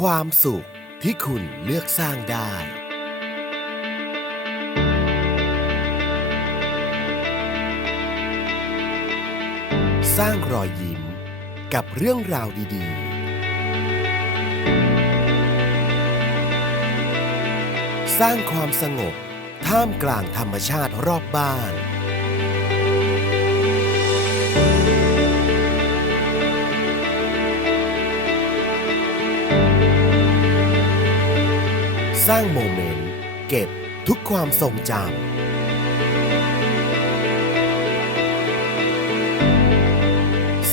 ความสุขที่คุณเลือกสร้างได้ สร้างรอยยิ้มกับเรื่องราวดีๆ สร้างความสงบท่ามกลางธรรมชาติรอบบ้าน ร้างโมเมนต์เก็บทุกความทรงจำ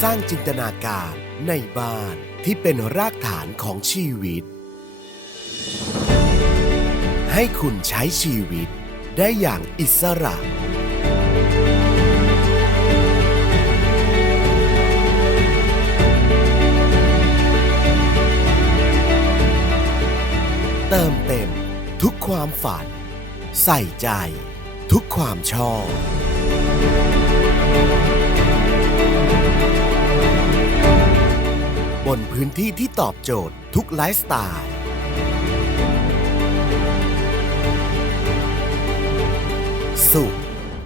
สร้างจินตนาการในบ้านที่เป็นรากฐานของชีวิต ให้คุณใช้ชีวิตได้อย่างอิสระ เติมเต็ม ทุกความฝัน ใส่ใจ ทุกความชอบ บนพื้นที่ที่ตอบโจทย์ทุกไลฟ์สไตล์ สุข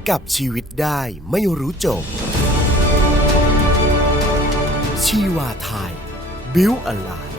กับชีวิตได้ไม่รู้จบ ชีวาไทย บิวอะไร